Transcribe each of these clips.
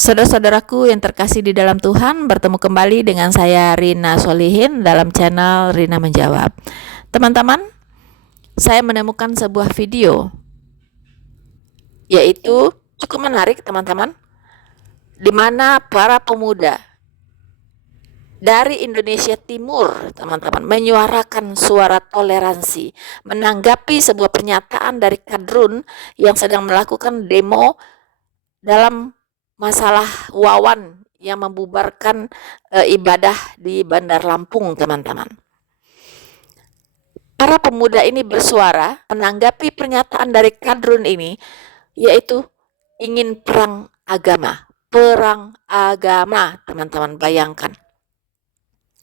Saudara-saudaraku yang terkasih di dalam Tuhan, bertemu kembali dengan saya Rina Solihin dalam channel Rina Menjawab. Teman-teman, saya menemukan sebuah video, yaitu cukup menarik teman-teman, di mana para pemuda dari Indonesia Timur, teman-teman, menyuarakan suara toleransi, menanggapi sebuah pernyataan dari kadrun yang sedang melakukan demo dalam masalah Wawan yang membubarkan ibadah di Bandar Lampung, teman-teman. Para pemuda ini bersuara menanggapi pernyataan dari kadrun ini, yaitu ingin perang agama. Perang agama, teman-teman, bayangkan.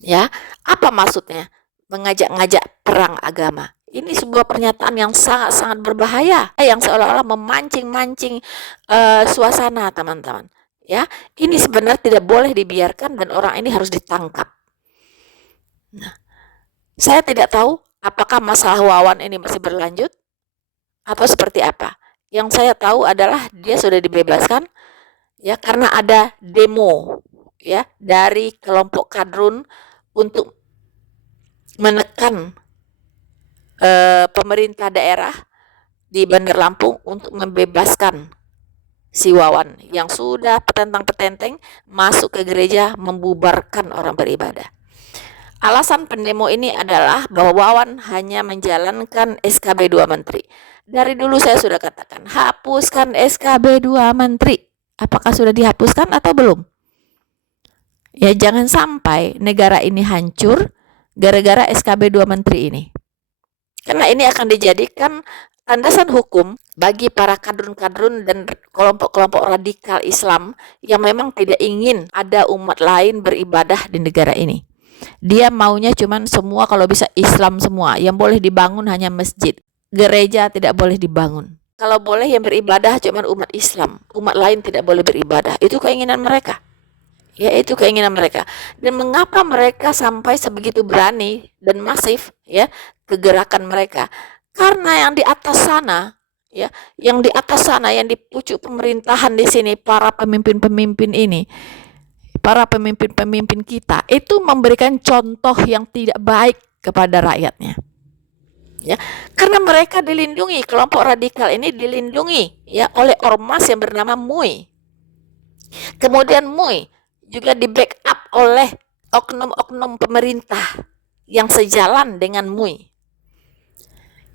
Ya, apa maksudnya? Mengajak-ngajak perang agama. Ini sebuah pernyataan yang sangat-sangat berbahaya, yang seolah-olah memancing-mancing suasana, teman-teman. Ya, ini sebenarnya tidak boleh dibiarkan dan orang ini harus ditangkap. Nah, saya tidak tahu apakah masalah Wawan ini masih berlanjut atau seperti apa. Yang saya tahu adalah dia sudah dibebaskan, ya, karena ada demo, ya, dari kelompok kadrun untuk menekan pemerintah daerah di Bandar Lampung untuk membebaskan si Wawan yang sudah petentang-petenteng masuk ke gereja membubarkan orang beribadah. Alasan pendemo ini adalah bahwa Wawan hanya menjalankan SKB 2 Menteri. Dari dulu saya sudah katakan, hapuskan SKB 2 Menteri. Apakah sudah dihapuskan atau belum? Ya, jangan sampai negara ini hancur gara-gara SKB 2 Menteri ini. Karena ini akan dijadikan landasan hukum bagi para kadrun-kadrun dan kelompok-kelompok radikal Islam yang memang tidak ingin ada umat lain beribadah di negara ini. Dia maunya cuman semua kalau bisa Islam semua, yang boleh dibangun hanya masjid. Gereja tidak boleh dibangun. Kalau boleh yang beribadah cuman umat Islam, umat lain tidak boleh beribadah. Itu keinginan mereka. Ya, itu keinginan mereka. Dan mengapa mereka sampai sebegitu berani dan masif, ya, kegerakan mereka? Karena yang di atas sana, ya, yang di atas sana, yang di pucuk pemerintahan di sini, para pemimpin-pemimpin ini, para pemimpin-pemimpin kita itu memberikan contoh yang tidak baik kepada rakyatnya. Ya, karena mereka dilindungi, kelompok radikal ini dilindungi, ya, oleh ormas yang bernama MUI. Kemudian MUI juga di backup oleh oknum-oknum pemerintah yang sejalan dengan MUI.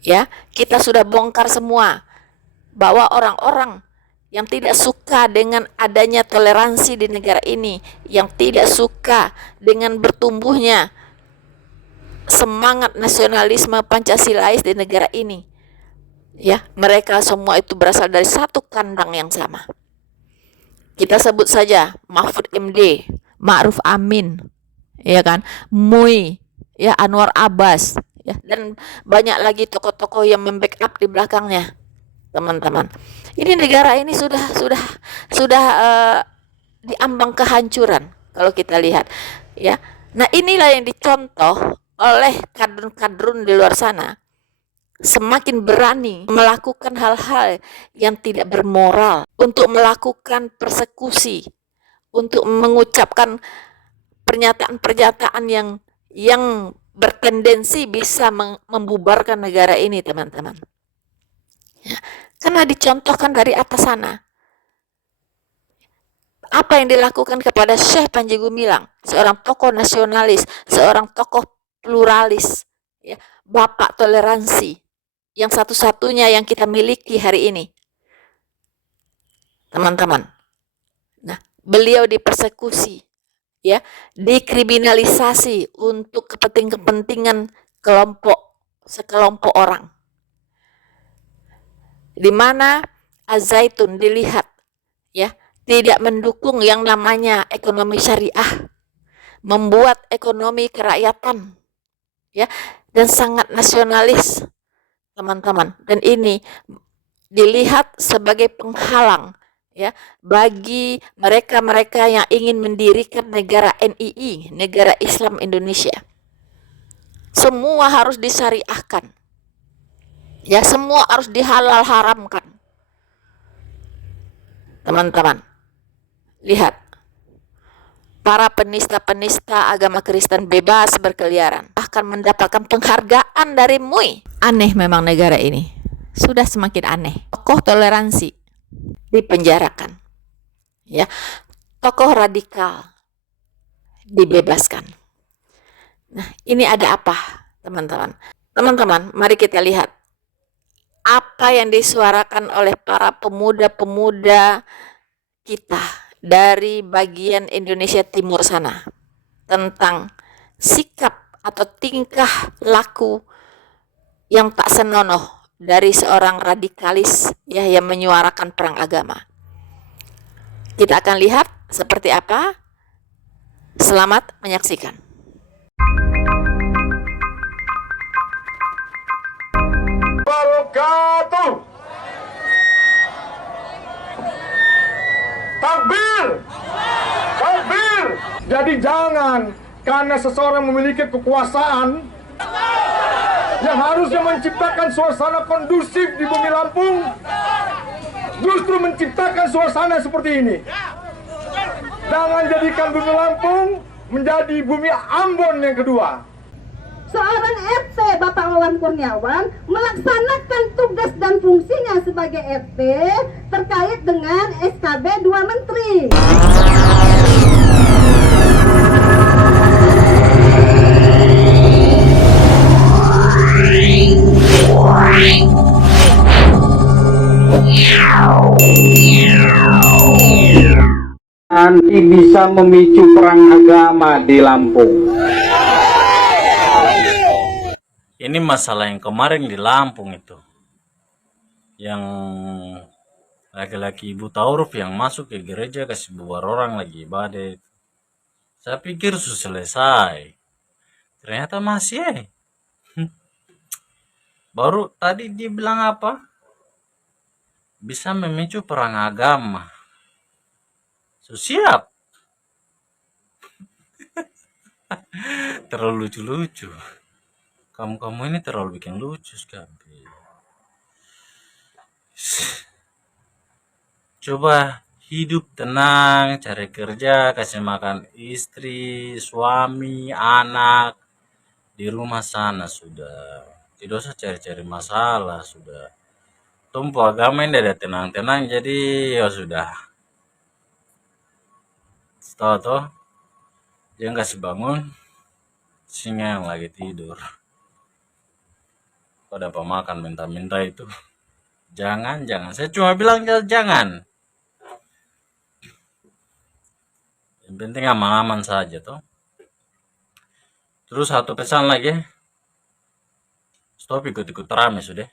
Ya, kita sudah bongkar semua bahwa orang-orang yang tidak suka dengan adanya toleransi di negara ini, yang tidak suka dengan bertumbuhnya semangat nasionalisme Pancasilais di negara ini, ya, mereka semua itu berasal dari satu kandang yang sama. Kita sebut saja Mahfud MD, Ma'ruf Amin, ya kan, MUI, ya, Anwar Abbas, ya, dan banyak lagi tokoh-tokoh yang membackup di belakangnya, teman-teman. Ini negara ini sudah diambang kehancuran kalau kita lihat, ya. Nah, inilah yang dicontoh oleh kadrun-kadrun di luar sana, semakin berani melakukan hal-hal yang tidak bermoral, untuk melakukan persekusi, untuk mengucapkan pernyataan-pernyataan yang bertendensi bisa membubarkan negara ini, teman-teman. Ya, karena dicontohkan dari atas sana. Apa yang dilakukan kepada Syekh Panji Gumilang, seorang tokoh nasionalis, seorang tokoh pluralis, ya, bapak toleransi, yang satu-satunya yang kita miliki hari ini, teman-teman. Nah, beliau dipersekusi, ya, dikriminalisasi untuk kepentingan sekelompok orang, di mana Az-Zaitun dilihat, ya, tidak mendukung yang namanya ekonomi syariah, membuat ekonomi kerakyatan, ya, dan sangat nasionalis, teman-teman. Dan ini dilihat sebagai penghalang, ya, bagi mereka-mereka yang ingin mendirikan negara NII, negara Islam Indonesia. Semua harus disyariahkan, ya, semua harus dihalal haramkan, teman-teman. Lihat, para penista-penista agama Kristen bebas berkeliaran, bahkan mendapatkan penghargaan dari MUI. Aneh memang negara ini, sudah semakin aneh. Tokoh toleransi dipenjarakan, ya, tokoh radikal dibebaskan. Nah, ini ada apa, teman-teman? Teman-teman, mari kita lihat apa yang disuarakan oleh para pemuda-pemuda kita dari bagian Indonesia Timur sana tentang sikap atau tingkah laku yang tak senonoh dari seorang radikalis ya yang menyuarakan perang agama. Kita akan lihat seperti apa. Selamat menyaksikan. Wabarakatuh. Takbir! Takbir! Jadi jangan karena seseorang memiliki kekuasaan yang harusnya menciptakan suasana kondusif di bumi Lampung, justru menciptakan suasana seperti ini. Jangan jadikan bumi Lampung menjadi bumi Ambon yang kedua. Seorang RT Bapak Wawan Kurniawan melaksanakan tugas dan fungsinya sebagai RT terkait dengan SKB 2 Menteri. Nanti bisa memicu perang agama di Lampung. Ini masalah yang kemarin di Lampung itu, yang laki-laki ibu Tauruf yang masuk ke gereja kasih bubar orang lagi ibadah. Saya pikir sudah selesai, ternyata masih. Baru tadi dia bilang apa? Bisa memicu perang agama. Siap. Terlalu lucu-lucu. Kamu ini terlalu bikin lucu sekali. Coba hidup tenang, cari kerja, kasih makan istri, suami, anak di rumah sana sudah. Tidak usah cari-cari masalah sudah. Tumpu agama ini ada tenang-tenang jadi ya sudah. Tahu toh? Jangan kasih bangun singa yang lagi tidur. Pada pemakan minta-minta itu. Jangan. Saya cuma bilang jangan. Yang penting aman-aman saja toh. Terus satu pesan lagi. Stop ikut-ikut rame sudah.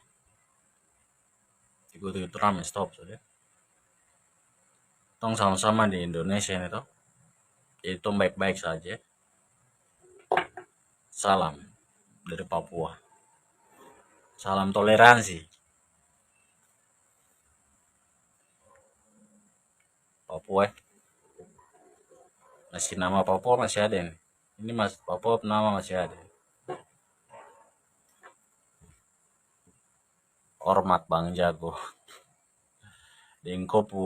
Ikut-ikut rame stop sudah. Tong sama-sama di Indonesia ini toh. Itu baik-baik saja. Salam dari Papua. Salam toleransi. Papua. Masih nama Papua masih ada nih. Ini Mas Papua nama masih ada. Hormat Bang Jago. Dengkopu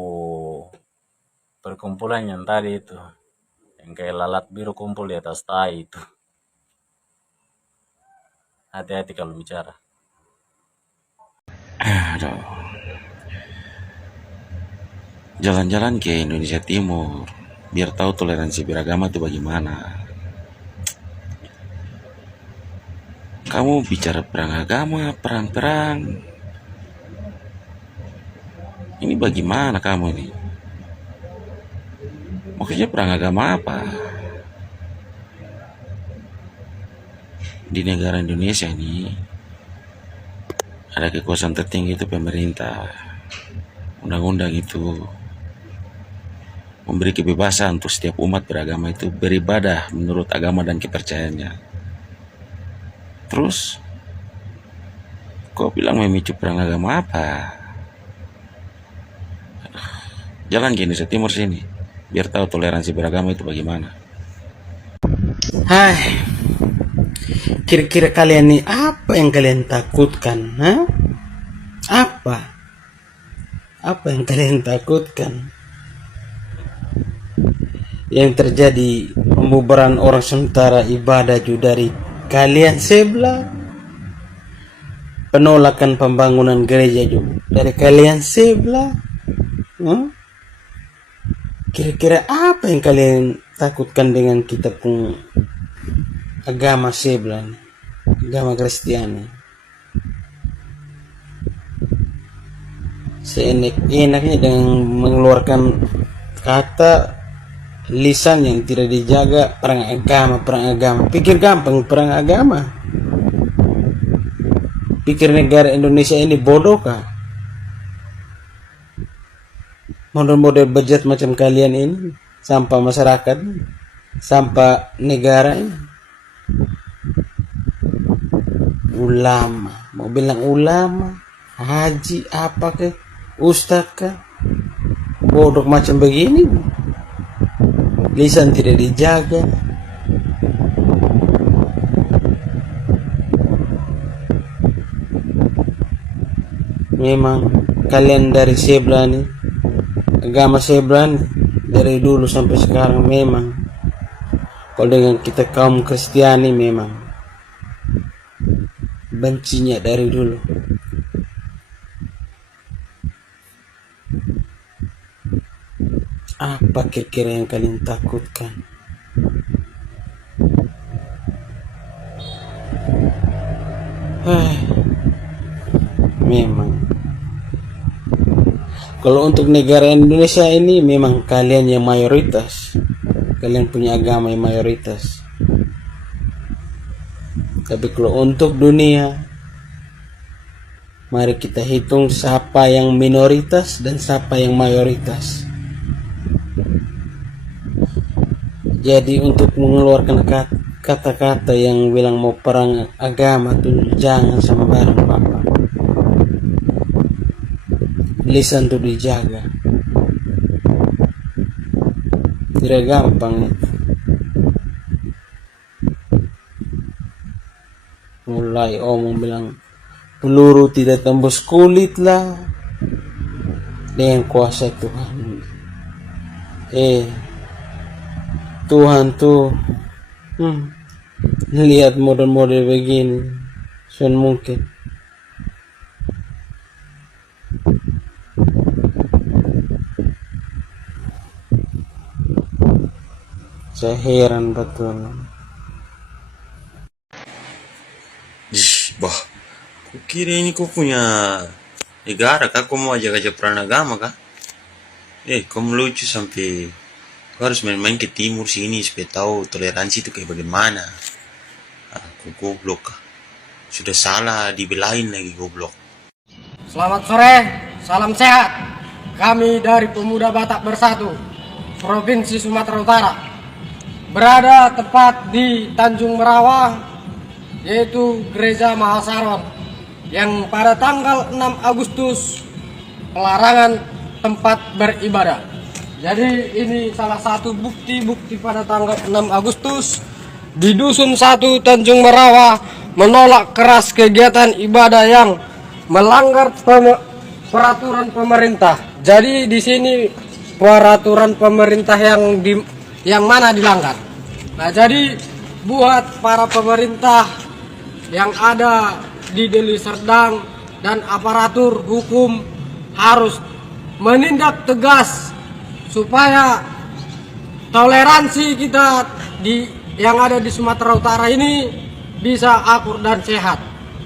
perkumpulan yang tadi itu. Yang kayak lalat biru kumpul di atas tai itu. Hati-hati kalau bicara. Aduh. Jalan-jalan ke Indonesia Timur biar tahu toleransi beragama itu bagaimana. Kamu bicara perang agama, perang-perang. Ini bagaimana kamu ini? Maksudnya perang agama apa? Di negara Indonesia ini ada kekuasaan tertinggi itu pemerintah. Undang-undang itu memberi kebebasan untuk setiap umat beragama itu beribadah menurut agama dan kepercayaannya. Terus kau bilang memicu perang agama apa? Jalan ke Indonesia Timur sini biar tahu toleransi beragama itu bagaimana. Hai, kira-kira kalian nih apa yang kalian takutkan? Hah? Apa yang kalian takutkan? yang terjadi pembubaran orang sementara ibadah juga dari kalian sebelah, penolakan pembangunan gereja juga dari kalian sebelah. Kira-kira apa yang kalian takutkan dengan kita pun agama sebelah nih, agama Kristiani? Seenak-enaknya dengan mengeluarkan kata lisan yang tidak dijaga, perang agama. Pikir gampang perang agama? Pikir negara Indonesia ini bodoh kah? Model-model bejat macam kalian ini sampah masyarakat, sampah negara ini. Ulama, mau bilang ulama, haji apa ke, ustaz kah, bodoh macam begini, lisan tidak dijaga. Memang kalian dari sebelah nih, agama sebelah nih, dari dulu sampai sekarang memang kalau dengan kita kaum Kristiani memang bencinya dari dulu. Apa kira-kira yang kalian takutkan? Memang kalau untuk negara Indonesia ini memang kalian yang mayoritas, kalian punya agama yang mayoritas. Tapi kalau untuk dunia, mari kita hitung siapa yang minoritas dan siapa yang mayoritas. Jadi untuk mengeluarkan kata-kata yang bilang mau perang agama tuh jangan sembarang Bapak. Lisan tuh dijaga. Tidak gampang. Mulai omong bilang peluru tidak tembus kulit lah dengan kuasa Tuhan. Tuhan tuh lihat model-model begini sun mungkin saya heran betul. Bah, kukira ini kau punya negara kah? Kau mau ajak-ajak perang agama kah? Kau melucu sampai kau harus main-main ke timur sini supaya tahu toleransi itu kayak bagaimana. Kau goblok kah? Sudah salah dibelain lagi goblok. Selamat sore, salam sehat. Kami dari Pemuda Batak Bersatu, Provinsi Sumatera Utara, berada tepat di Tanjung Merawa, yaitu Gereja Mahasaron, yang pada tanggal 6 Agustus pelarangan tempat beribadah. Jadi ini salah satu bukti-bukti pada tanggal 6 Agustus di Dusun 1 Tanjung Merawa menolak keras kegiatan ibadah yang melanggar peraturan pemerintah. Jadi di sini peraturan pemerintah yang mana dilanggar. Nah, jadi buat para pemerintah yang ada di Deli Serdang dan aparatur hukum harus menindak tegas supaya toleransi kita yang ada di Sumatera Utara ini bisa akur dan sehat.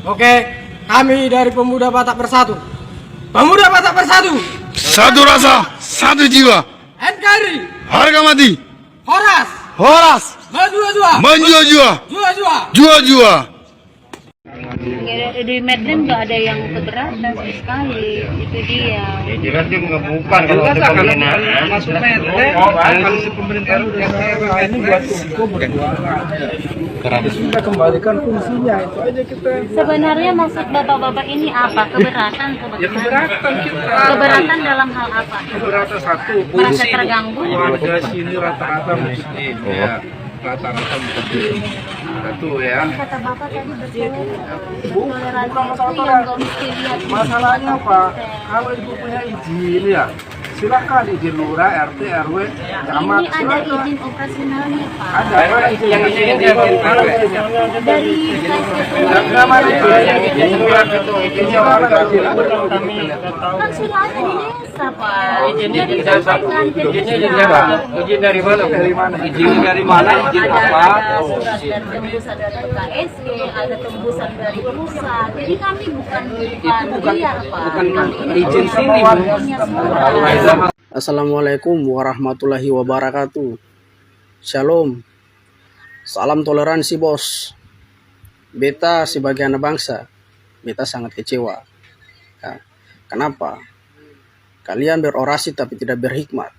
Oke, kami dari Pemuda Batak Bersatu. Pemuda Batak Bersatu. Satu rasa, satu jiwa. NKRI. Harga mati. Horas. Horas. Menjua-jua. Menjua-jua. Jua-jua. Jua-jua. Di Medan nggak ada yang keberatan sekali, itu dia. Ya jelas dia bukan kalau ada pembinaan masuk kalau si pemerintah ini buat kita kembalikan fungsinya, itu aja kita. Sebenarnya maksud bapak-bapak ini apa? Keberatan Ya keberatan kita. Keberatan dalam hal apa? Keberatan satu. Merasa terganggu. Warga sini rata-rata muslim ya. Rata-rata muslim. Satu ya. Kata bapak tadi betul. Bukan masalah toleransi. Masalahnya apa? Kalau ibu punya izin ya, silakan izin lurah, RT, RW, camat. Ini ada izin operasionalnya, Pak. Ada yang izin dari izin lurah itu izinnya orang nggak silakan. Kan sudah ada di desa, Pak. Izinnya izin dari mana? Dari mana? Izin dari mana? Izin apa? Ada surat dari tembusan dari KSG, ada tembusan dari pusat. Jadi kami bukan liar, Pak. Bukan izin sini. Assalamualaikum warahmatullahi wabarakatuh. Shalom. Salam toleransi, bos. Beta sebagai anak bangsa, beta sangat kecewa. Ya, kenapa? Kalian berorasi tapi tidak berhikmat.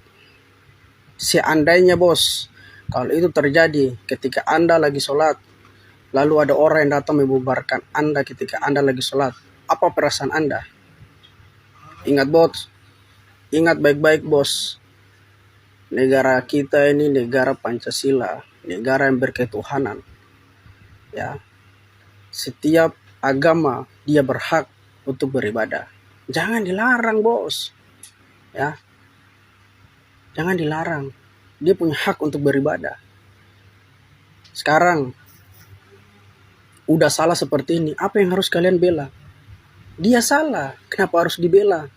Seandainya, bos, kalau itu terjadi ketika Anda lagi sholat, lalu ada orang yang datang membubarkan Anda ketika Anda lagi sholat, apa perasaan Anda? Ingat, bos. Ingat baik-baik, bos. Negara kita ini negara Pancasila, negara yang berketuhanan. Ya. Setiap agama dia berhak untuk beribadah. Jangan dilarang, bos. Ya. Jangan dilarang. Dia punya hak untuk beribadah. Sekarang udah salah seperti ini, apa yang harus kalian bela? Dia salah, kenapa harus dibela?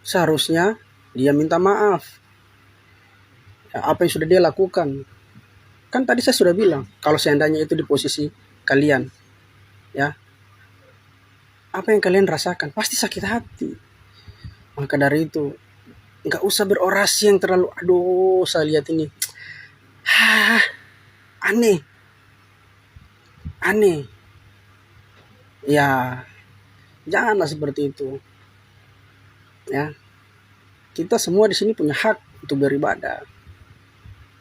Seharusnya dia minta maaf. Ya, apa yang sudah dia lakukan. Kan tadi saya sudah bilang, kalau seandainya itu di posisi kalian, ya, apa yang kalian rasakan pasti sakit hati. Maka dari itu, nggak usah berorasi yang terlalu, aduh, saya lihat ini, aneh. Ya, janganlah seperti itu. Ya, kita semua di sini punya hak untuk beribadah.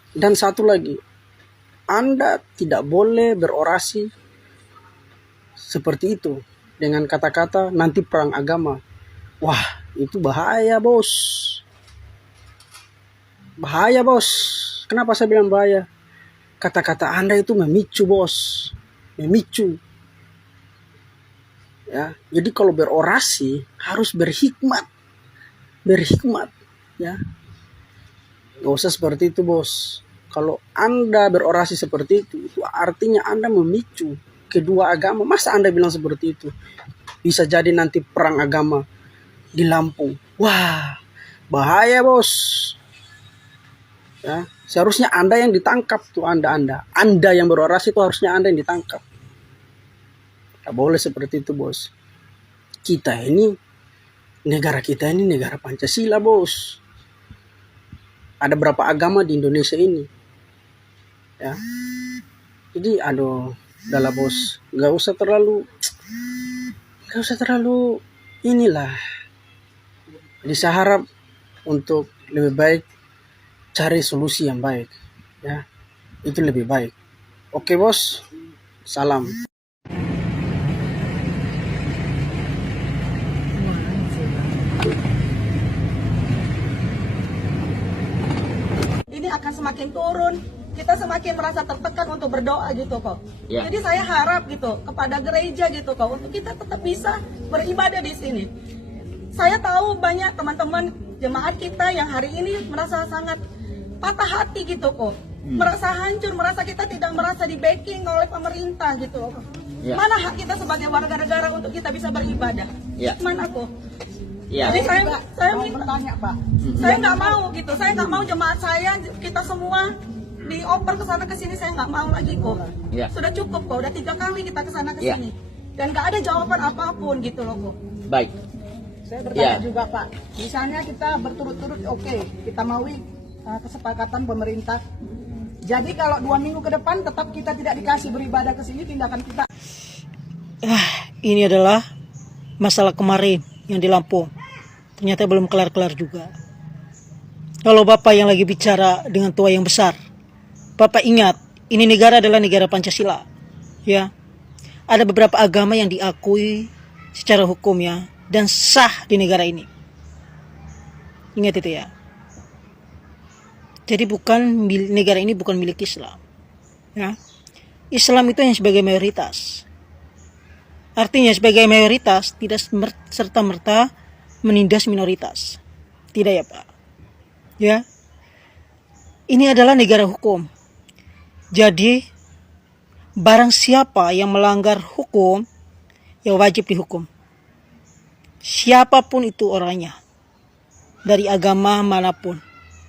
Dan satu lagi, Anda tidak boleh berorasi seperti itu dengan kata-kata nanti perang agama. Wah, itu bahaya, bos. Bahaya, bos. Kenapa saya bilang bahaya? Kata-kata Anda itu memicu, bos. Memicu. Ya, jadi kalau berorasi harus berhikmat. Berhikmat, ya. Gak usah seperti itu, bos. Kalau Anda berorasi seperti itu artinya Anda memicu kedua agama. Masa Anda bilang seperti itu? Bisa jadi nanti perang agama di Lampung. Wah, bahaya, bos. Ya, seharusnya Anda yang ditangkap tuh, Anda yang berorasi itu harusnya Anda yang ditangkap. Gak boleh seperti itu, bos. Negara kita ini negara Pancasila, bos. Ada berapa agama di Indonesia ini? Ya. Jadi, udahlah, bos. Gak usah terlalu inilah. Jadi saya harap untuk lebih baik cari solusi yang baik. Ya. Itu lebih baik. Oke, bos. Salam. Ini akan semakin turun, kita semakin merasa tertekan untuk berdoa gitu kok. Ya. Jadi saya harap gitu kepada gereja gitu kok untuk kita tetap bisa beribadah di sini. Saya tahu banyak teman-teman jemaat kita yang hari ini merasa sangat patah hati gitu kok. Merasa hancur, merasa kita tidak merasa di backing oleh pemerintah gitu kok. Ya. Mana hak kita sebagai warga negara untuk kita bisa beribadah? Ya. Mana kok? Ya. Jadi saya mau bertanya, Pak. Saya nggak mau gitu. Saya nggak mau jemaat saya, kita semua dioper ke sana ke sini. Saya nggak mau lagi kok. Ya. Sudah cukup kok. Udah 3 kali kita ke sana ke Ya. sini. Dan nggak ada jawaban apapun gitu loh kok. Baik. Saya bertanya Ya. juga, Pak. Misalnya kita berturut-turut oke, kita maui kesepakatan pemerintah. Jadi kalau 2 minggu ke depan tetap kita tidak dikasih beribadah ke sini, tindakan kita. Ini adalah masalah kemarin yang di Lampung. Ternyata belum kelar-kelar juga. Kalau Bapak yang lagi bicara dengan tua yang besar, Bapak ingat, ini negara adalah negara Pancasila. Ya. Ada beberapa agama yang diakui secara hukum ya dan sah di negara ini. Ingat itu ya. Jadi negara ini bukan milik Islam. Ya. Islam itu yang sebagai mayoritas. Artinya sebagai mayoritas tidak serta-merta menindas minoritas. Tidak ya Pak. Ya. Ini adalah negara hukum. Jadi barang siapa yang melanggar hukum, ya wajib dihukum. Siapapun itu orangnya, dari agama manapun.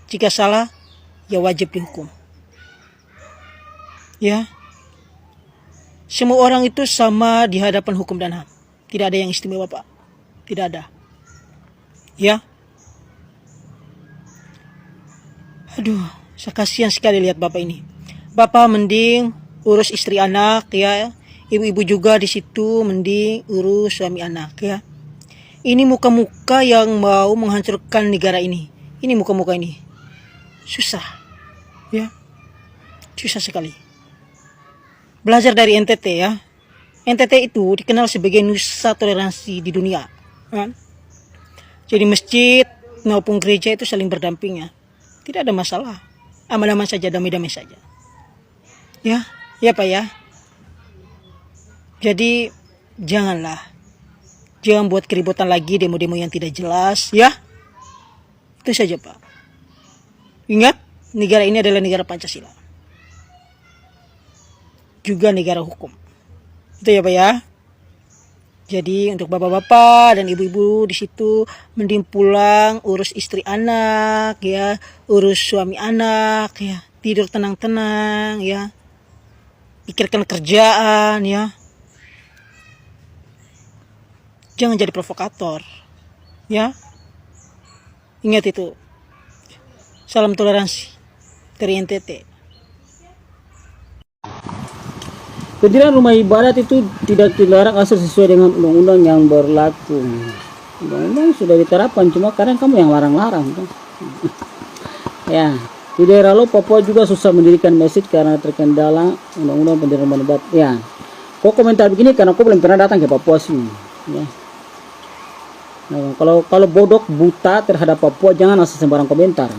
Jika salah, ya wajib dihukum. Ya. Semua orang itu sama di hadapan hukum dan HAM. Tidak ada yang istimewa Pak. Tidak ada. Ya. Aduh, saya kasihan sekali lihat Bapak ini. Bapak mending urus istri anak ya. Ibu-ibu juga di situ mending urus suami anak ya. Ini muka-muka yang mau menghancurkan negara ini. Ini muka-muka ini. Susah. Ya. Susah sekali. Belajar dari NTT ya. NTT itu dikenal sebagai nusa toleransi di dunia. Kan? Jadi masjid maupun gereja itu saling berdamping ya. Tidak ada masalah. Aman-aman saja, damai-damai saja. Ya, ya Pak ya. Jadi janganlah. Jangan buat keributan lagi, demo-demo yang tidak jelas ya. Itu saja Pak. Ingat, negara ini adalah negara Pancasila. Juga negara hukum. Itu ya Pak ya. Jadi untuk bapak-bapak dan ibu-ibu di situ mending pulang urus istri anak ya, urus suami anak ya, tidur tenang-tenang ya. Pikirkan kerjaan ya. Jangan jadi provokator. Ya. Ingat itu. Salam toleransi dari NTT. Pendirian rumah ibadat itu tidak dilarang asal sesuai dengan undang-undang yang berlaku. Undang-undang sudah diterapkan, cuma kadang kamu yang larang-larang. Ya, di daerah lo Papua juga susah mendirikan masjid karena terkendala undang-undang pendirian rumah ibadat. Ya, kok komentar begini karena kok belum pernah datang ke Papua sih. Ya. Nah, kalau bodoh buta terhadap Papua jangan asal sembarang komentar.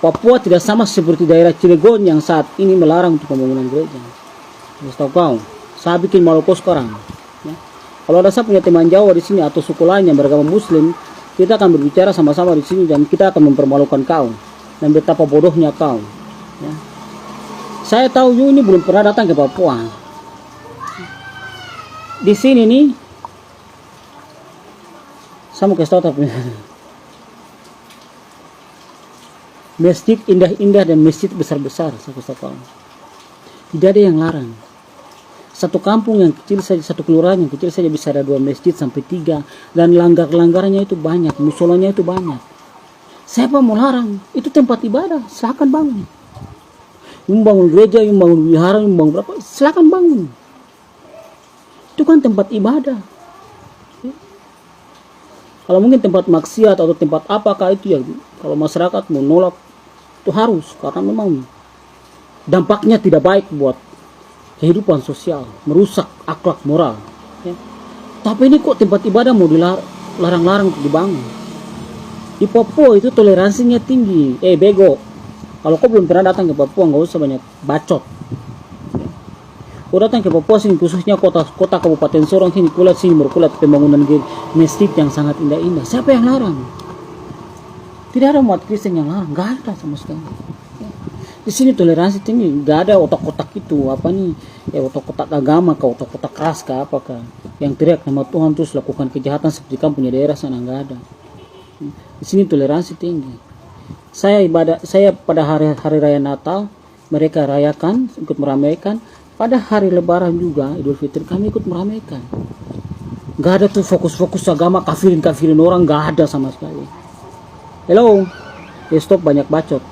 Papua tidak sama seperti daerah Cilegon yang saat ini melarang untuk pembangunan gereja. Tahu kau, saya bikin Maluku sekarang. Ya. Kalau ada saya punya teman Jawa di sini atau suku lain yang beragama Muslim, kita akan berbicara sama-sama di sini dan kita akan mempermalukan kau dan betapa bodohnya kau. Ya. Saya tahu you ini belum pernah datang ke Papua. Di sini nih, saya mau kasih tahu tapi masjid indah-indah dan masjid besar-besar saya kasih tahu. Tidak ada yang larang. Satu kampung yang kecil saja, satu kelurahan yang kecil saja bisa ada 2 masjid sampai 3 dan langgar-langgarnya itu banyak, musolanya itu banyak. Siapa mau larang? Itu tempat ibadah, silakan bangun. Membangun gereja, membangun wihara, membangun berapa, silakan bangun. Itu kan tempat ibadah. Kalau mungkin tempat maksiat atau tempat apakah itu ya, kalau masyarakat mau nolak itu harus karena memang dampaknya tidak baik buat kehidupan sosial, merusak akhlak moral. Ya. Tapi ini kok tempat ibadah mau dilarang-larang untuk dibangun? Di Papua itu toleransinya tinggi. Bego, kalau kau belum pernah datang ke Papua nggak usah banyak bacot. Ya. Kau datang ke Papua sini khususnya kota Kabupaten Sorong sini kulihat sini berkulat pembangunan masjid yang sangat indah-indah. Siapa yang larang? Tidak ada umat Kristen yang larang, nggak ada sama sekali. Di sini toleransi tinggi, nggak ada otak-otak itu apa nih, ya otak-otak agama kah, otak-otak keras kah, apakah yang teriak nama Tuhan terus lakukan kejahatan seperti kamu punya daerah sana, nggak ada. Di sini toleransi tinggi. Saya pada hari raya Natal mereka rayakan, ikut meramaikan. Pada hari Lebaran juga Idul Fitri kami ikut meramaikan. Nggak ada tuh fokus-fokus agama kafirin orang, nggak ada sama sekali. Hello, stop banyak bacot.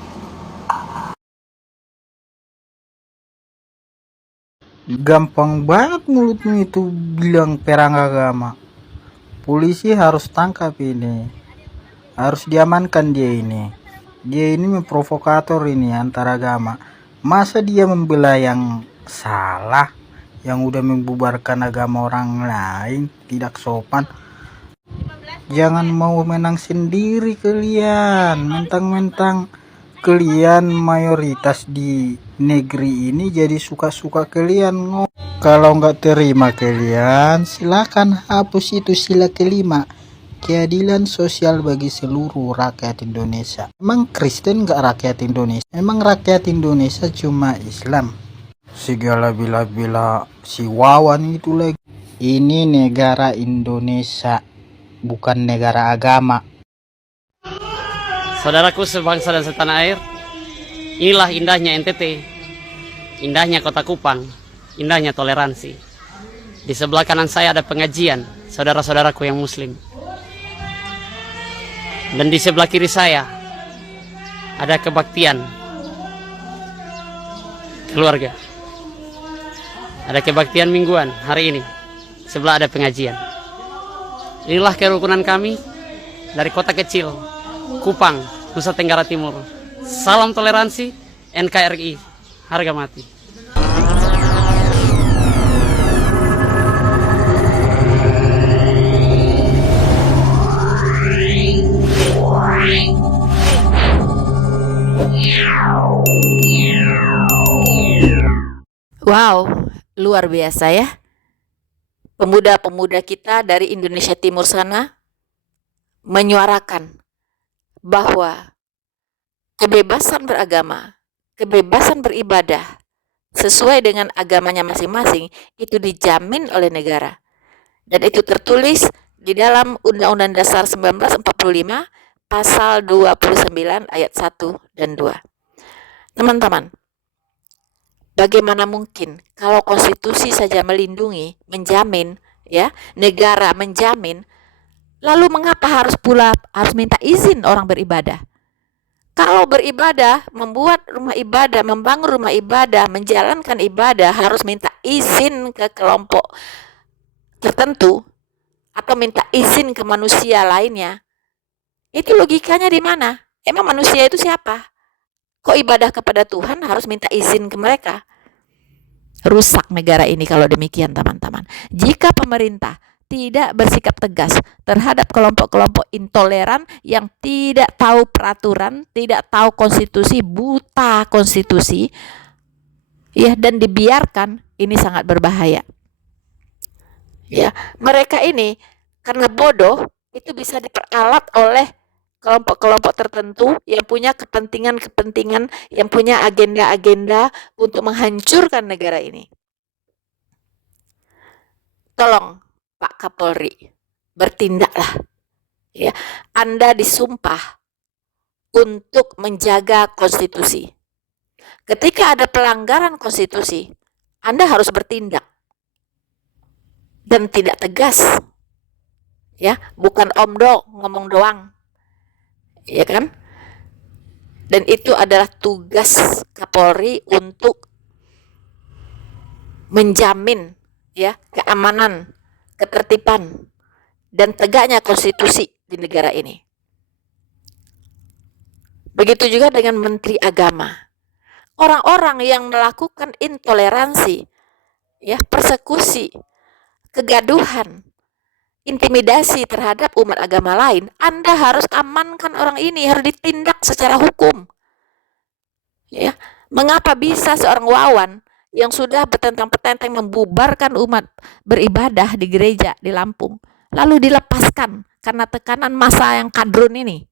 Gampang banget mulutmu itu bilang perang agama. Polisi harus tangkap ini. Harus diamankan dia ini. Dia ini memprovokator ini antar agama. Masa dia membela yang salah, yang udah membubarkan agama orang lain, tidak sopan. Jangan mau menang sendiri kalian. Mentang-mentang kalian mayoritas di negeri ini jadi suka-suka kalian kalau nggak terima kalian silakan hapus itu sila kelima. keadilan sosial bagi seluruh rakyat Indonesia. Emang Kristen gak rakyat Indonesia? Emang rakyat Indonesia cuma Islam? Segala bila-bila si Wawan itu lagi. Ini negara Indonesia, bukan negara agama. Saudaraku sebangsa dan setanah air, inilah indahnya NTT, indahnya Kota Kupang, indahnya toleransi. Di sebelah kanan saya ada pengajian, saudara-saudaraku yang muslim. Dan di sebelah kiri saya ada kebaktian keluarga. Ada kebaktian mingguan hari ini. Sebelah ada pengajian. Inilah kerukunan kami dari kota kecil Kupang, Nusa Tenggara Timur. Salam toleransi, NKRI, harga mati. Wow, luar biasa ya. Pemuda-pemuda kita dari Indonesia Timur sana menyuarakan bahwa kebebasan beragama, kebebasan beribadah sesuai dengan agamanya masing-masing itu dijamin oleh negara. Dan itu tertulis di dalam Undang-Undang Dasar 1945 pasal 29 ayat 1 dan 2. Teman-teman, bagaimana mungkin kalau konstitusi saja melindungi, menjamin, ya, negara menjamin, lalu mengapa harus minta izin orang beribadah? Kalau beribadah, membuat rumah ibadah, membangun rumah ibadah, menjalankan ibadah harus minta izin ke kelompok tertentu atau minta izin ke manusia lainnya. Itu logikanya di mana? Emang manusia itu siapa? Kok ibadah kepada Tuhan harus minta izin ke mereka? Rusak negara ini kalau demikian, teman-teman. Jika pemerintah tidak bersikap tegas terhadap kelompok-kelompok intoleran yang tidak tahu peraturan, tidak tahu konstitusi, buta konstitusi, ya, dan dibiarkan, ini sangat berbahaya. Ya, mereka ini karena bodoh itu bisa diperalat oleh kelompok-kelompok tertentu yang punya kepentingan-kepentingan, yang punya agenda-agenda untuk menghancurkan negara ini. Tolong Pak Kapolri, bertindaklah. Ya, Anda disumpah untuk menjaga konstitusi. Ketika ada pelanggaran konstitusi, Anda harus bertindak dan tidak tegas. Ya, bukan omdo ngomong doang. Ya kan? Dan itu adalah tugas Kapolri untuk menjamin, ya, keamanan, ketertiban, dan tegaknya konstitusi di negara ini. Begitu juga dengan Menteri Agama. Orang-orang yang melakukan intoleransi, ya, persekusi, kegaduhan, intimidasi terhadap umat agama lain, Anda harus amankan orang ini, harus ditindak secara hukum. Ya, mengapa bisa seorang Wawan yang sudah bertentang-petenteng membubarkan umat beribadah di gereja di Lampung, lalu dilepaskan karena tekanan massa yang kadrun ini,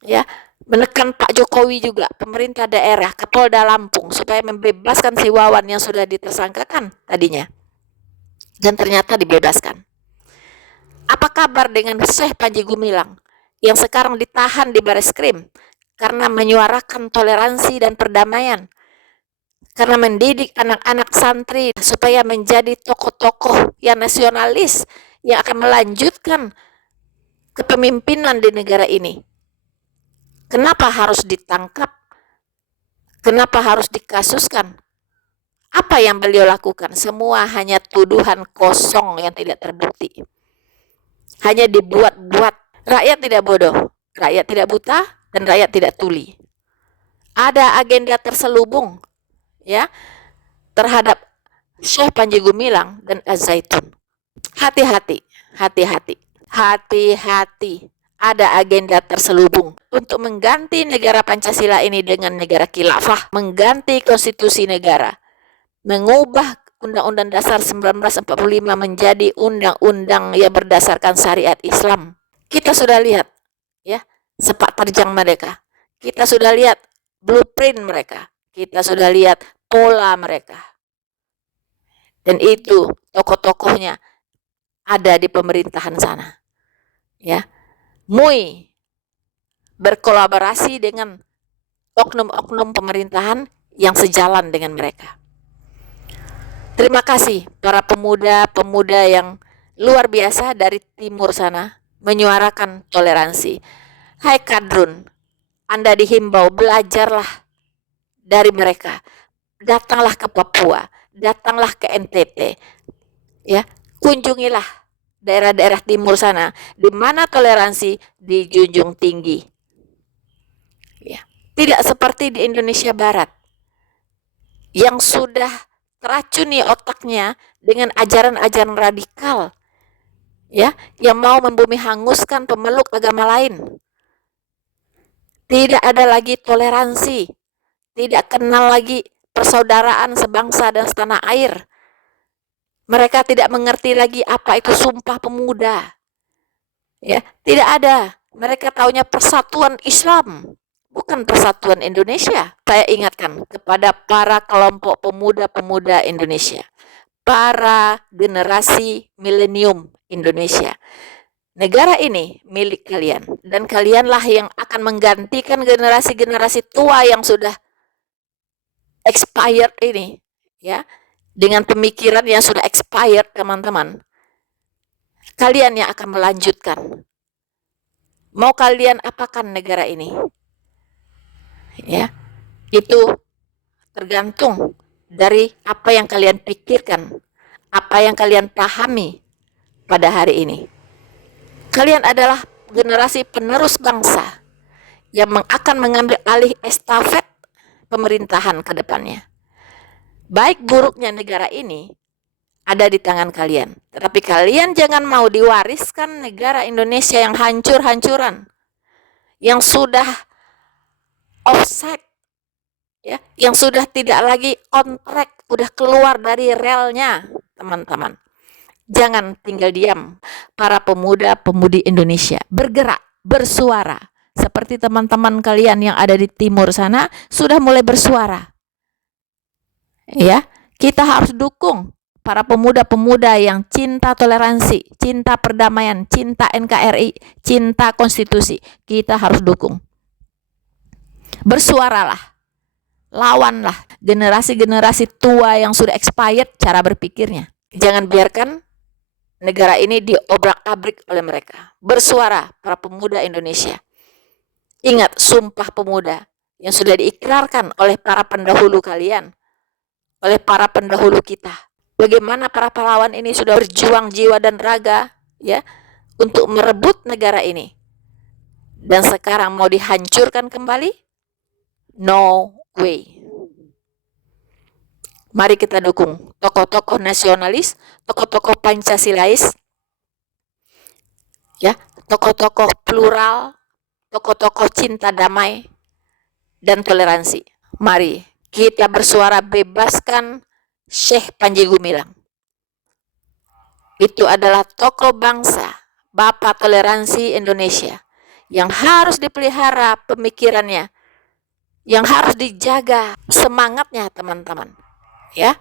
ya, menekan Pak Jokowi juga, pemerintah daerah, Kapolda Lampung, supaya membebaskan si Wawan yang sudah ditersangkakan tadinya, dan ternyata dibebaskan. Apa kabar dengan Syekh Panji Gumilang yang sekarang ditahan di Bareskrim karena menyuarakan toleransi dan perdamaian, karena mendidik anak-anak santri supaya menjadi tokoh-tokoh yang nasionalis yang akan melanjutkan kepemimpinan di negara ini? Kenapa harus ditangkap? Kenapa harus dikasuskan? Apa yang beliau lakukan? Semua hanya tuduhan kosong yang tidak terbukti. Hanya dibuat-buat. Rakyat tidak bodoh, rakyat tidak buta, dan rakyat tidak tuli. Ada agenda terselubung, ya, terhadap Syekh Panji Gumilang dan Az-Zaitun. Hati-hati, hati-hati, hati-hati. Ada agenda terselubung untuk mengganti negara Pancasila ini dengan negara khilafah, mengganti konstitusi negara, mengubah Undang-Undang Dasar 1945 menjadi undang-undang yang berdasarkan syariat Islam. Kita sudah lihat ya sepak terjang mereka. Kita sudah lihat blueprint mereka. Kita sudah lihat pola mereka. Dan itu tokoh-tokohnya ada di pemerintahan sana. Ya. MUI berkolaborasi dengan oknum-oknum pemerintahan yang sejalan dengan mereka. Terima kasih para pemuda-pemuda yang luar biasa dari timur sana menyuarakan toleransi. Hai kadrun, Anda dihimbau belajarlah dari mereka. Datanglah ke Papua, datanglah ke NTT. Ya, kunjungilah daerah-daerah timur sana di mana toleransi dijunjung tinggi. Ya, tidak seperti di Indonesia Barat yang sudah teracuni otaknya dengan ajaran-ajaran radikal, ya, yang mau membumi hanguskan pemeluk agama lain. Tidak ada lagi toleransi, tidak kenal lagi persaudaraan sebangsa dan setanah air. Mereka tidak mengerti lagi apa itu sumpah pemuda. Ya, tidak ada. Mereka taunya persatuan Islam, bukan persatuan Indonesia. Saya ingatkan kepada para kelompok pemuda-pemuda Indonesia, para generasi milenium Indonesia. Negara ini milik kalian, dan kalianlah yang akan menggantikan generasi-generasi tua yang sudah expired ini, ya. Dengan pemikiran yang sudah expired, teman-teman. Kalian yang akan melanjutkan. Mau kalian apakan negara ini? Ya, itu tergantung dari apa yang kalian pikirkan, apa yang kalian pahami pada hari ini. Kalian adalah generasi penerus bangsa yang akan mengambil alih estafet pemerintahan ke depannya. Baik buruknya negara ini ada di tangan kalian. Tetapi kalian jangan mau diwariskan negara Indonesia yang hancur-hancuran, yang sudah offside, ya, yang sudah tidak lagi on track, udah keluar dari relnya, teman-teman. Jangan tinggal diam. Para pemuda-pemudi Indonesia bergerak, bersuara. Seperti teman-teman kalian yang ada di timur sana sudah mulai bersuara. Ya, kita harus dukung para pemuda-pemuda yang cinta toleransi, cinta perdamaian, cinta NKRI, cinta konstitusi. Kita harus dukung. Bersuaralah, lawanlah generasi-generasi tua yang sudah expired cara berpikirnya. Jangan biarkan negara ini diobrak-abrik oleh mereka. Bersuara para pemuda Indonesia. Ingat sumpah pemuda yang sudah diikrarkan oleh para pendahulu kalian, oleh para pendahulu kita. Bagaimana para pahlawan ini sudah berjuang jiwa dan raga, ya, untuk merebut negara ini. Dan sekarang mau dihancurkan kembali? No way. Mari kita dukung tokoh-tokoh nasionalis, tokoh-tokoh Pancasilais, ya, tokoh-tokoh plural, tokoh-tokoh cinta damai dan toleransi. Mari kita bersuara bebaskan Syekh Panji Gumilang. Itu adalah tokoh bangsa, bapak toleransi Indonesia yang harus dipelihara pemikirannya, yang harus dijaga semangatnya, teman-teman. Ya,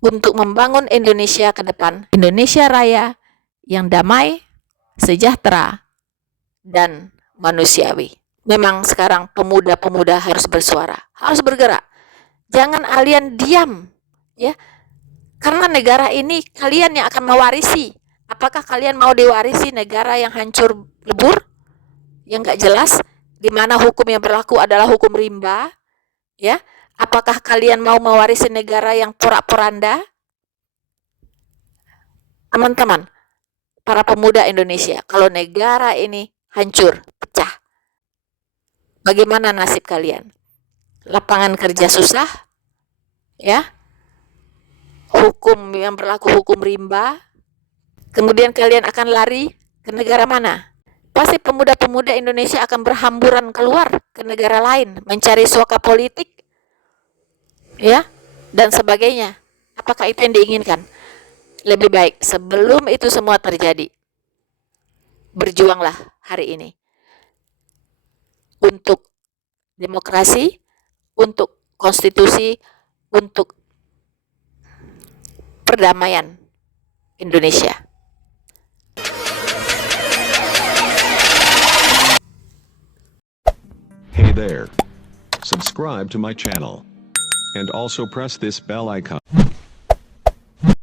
untuk membangun Indonesia ke depan, Indonesia Raya yang damai, sejahtera, dan manusiawi. Memang sekarang pemuda-pemuda harus bersuara, harus bergerak. Jangan kalian diam, ya. Karena negara ini kalian yang akan mewarisi. Apakah kalian mau diwarisi negara yang hancur lebur, yang gak jelas, di mana hukum yang berlaku adalah hukum rimba, ya? Apakah kalian mau mewarisi negara yang porak-poranda? Teman-teman, para pemuda Indonesia, kalau negara ini hancur, pecah, bagaimana nasib kalian? Lapangan kerja susah, ya? Hukum yang berlaku hukum rimba. Kemudian kalian akan lari ke negara mana? Pasti pemuda-pemuda Indonesia akan berhamburan keluar ke negara lain, mencari suaka politik, ya, dan sebagainya. Apakah itu yang diinginkan? Lebih baik sebelum itu semua terjadi, berjuanglah, hari ini. Untuk demokrasi, untuk konstitusi, untuk perdamaian Indonesia. Hey there. Subscribe to my channel. And also press this bell icon.